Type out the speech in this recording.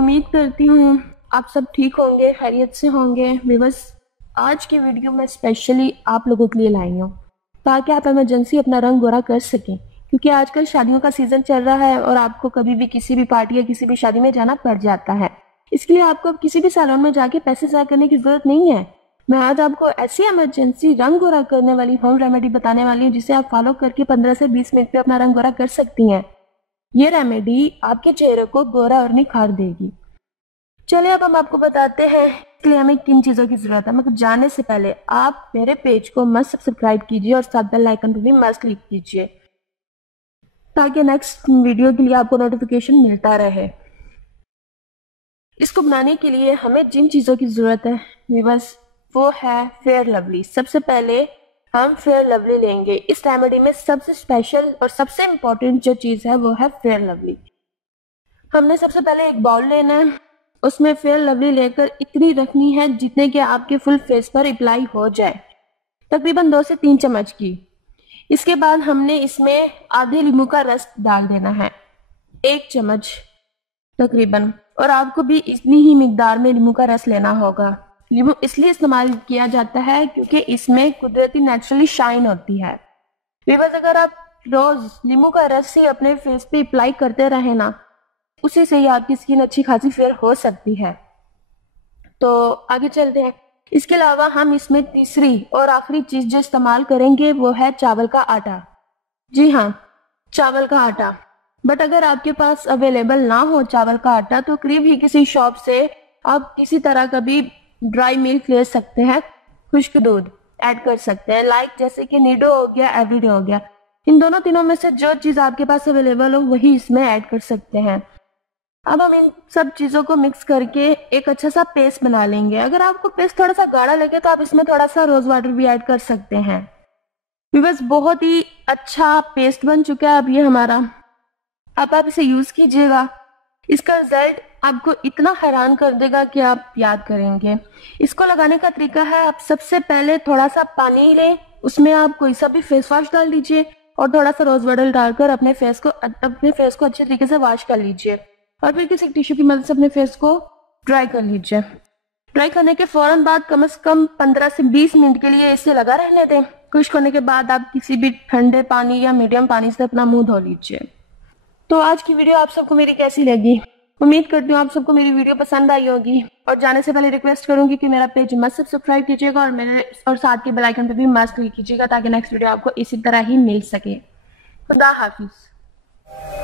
उम्मीद करती हूँ आप सब ठीक होंगे, खैरियत से होंगे। बस आज की वीडियो मैं स्पेशली आप लोगों के लिए लाई हूँ ताकि आप इमरजेंसी अपना रंग गोरा कर सकें, क्योंकि आजकल शादियों का सीजन चल रहा है और आपको कभी भी किसी भी पार्टी या किसी भी शादी में जाना पड़ जाता है। इसके लिए आपको अब किसी भी सैलून में जाके पैसे ज़ाया करने की जरूरत नहीं है। मैं आज आपको ऐसी इमरजेंसी रंग गोरा करने वाली होम रेमेडी बताने वाली हूँ जिसे आप फॉलो करके 15 से 20 मिनट में अपना रंग गोरा कर सकती हैं। ये रेमेडी आपके चेहरे को गोरा और निखार देगी। चलिए अब हम आपको बताते हैं इसके लिए हमें किन चीजों की जरूरत है। मगर जाने से पहले आप मेरे पेज को मस्त सब्सक्राइब कीजिए और साथ बेल आइकन पर भी मस्त क्लिक कीजिए ताकि नेक्स्ट वीडियो के लिए आपको नोटिफिकेशन मिलता रहे। इसको बनाने के लिए हमें जिन चीजों की जरूरत है बस वो है फेयर लवली। सबसे पहले हम फेयर लवली लेंगे। इस रेमेडी में सबसे स्पेशल और सबसे इम्पोर्टेंट जो चीज है वो है फेयर लवली। हमने सबसे पहले एक बाउल लेना है, उसमें फेयर लवली लेकर इतनी रखनी है जितने कि आपके फुल फेस पर अप्लाई हो जाए, तकरीबन 2 से 3 चम्मच की। इसके बाद हमने इसमें आधे नींबू का रस डाल देना है, 1 चम्मच तकरीबन, और आपको भी इतनी ही मिकदार में नींबू का रस लेना होगा। नींबू इसलिए इस्तेमाल किया जाता है क्योंकि इसमें कुदरती नेचुरली शाइन होती है। बस अगर आप रोज नींबू का रस ही अपने फेस पे अप्लाई करते रहे ना, उसी से ही आपकी स्किन अच्छी खासी फेयर हो सकती है। तो आगे चलते हैं। इसके अलावा हम इसमें तीसरी और आखिरी चीज जो इस्तेमाल करेंगे वो है चावल का आटा। जी हाँ, चावल का आटा। बट अगर आपके पास अवेलेबल ना हो चावल का आटा तो करीब ही किसी शॉप से आप किसी तरह का भी ड्राई मिल्क ले सकते हैं, खुश्क दूध ऐड कर सकते हैं, लाइक जैसे कि नीडो हो गया, एवरीडे हो गया। इन दोनों तीनों में से जो चीज आपके पास अवेलेबल हो वही इसमें ऐड कर सकते हैं। अब हम इन सब चीजों को मिक्स करके एक अच्छा सा पेस्ट बना लेंगे। अगर आपको पेस्ट थोड़ा सा गाढ़ा लगे तो आप इसमें थोड़ा सा रोज वाटर भी ऐड कर सकते हैं। बस बहुत ही अच्छा पेस्ट बन चुका है अब ये हमारा। अब आप इसे यूज कीजिएगा, इसका रिजल्ट आपको इतना हैरान कर देगा कि आप याद करेंगे। इसको लगाने का तरीका है, आप सबसे पहले थोड़ा सा पानी लें, उसमें आप कोई सा भी फेस वॉश डाल दीजिए और थोड़ा सा रोज वाटर डालकर अपने फेस को अच्छे तरीके से वॉश कर लीजिए और फिर किसी टिश्यू की मदद से अपने फेस को ड्राई कर लीजिए। ड्राई करने के फौरन बाद कम से कम 15 से 20 मिनट के लिए इसे लगा रहने दें। खुश्क होने के बाद आप किसी भी ठंडे पानी या मीडियम पानी से अपना मुंह धो लीजिए। तो आज की वीडियो आप सबको मेरी कैसी लगी? उम्मीद करती हूँ आप सबको मेरी वीडियो पसंद आई होगी। और जाने से पहले रिक्वेस्ट करूंगी कि मेरा पेज मस्त सब्सक्राइब कीजिएगा और साथ के बेल आइकन पे भी मस्त क्लिक कीजिएगा ताकि नेक्स्ट वीडियो आपको इसी तरह ही मिल सके। खुदा हाफिज।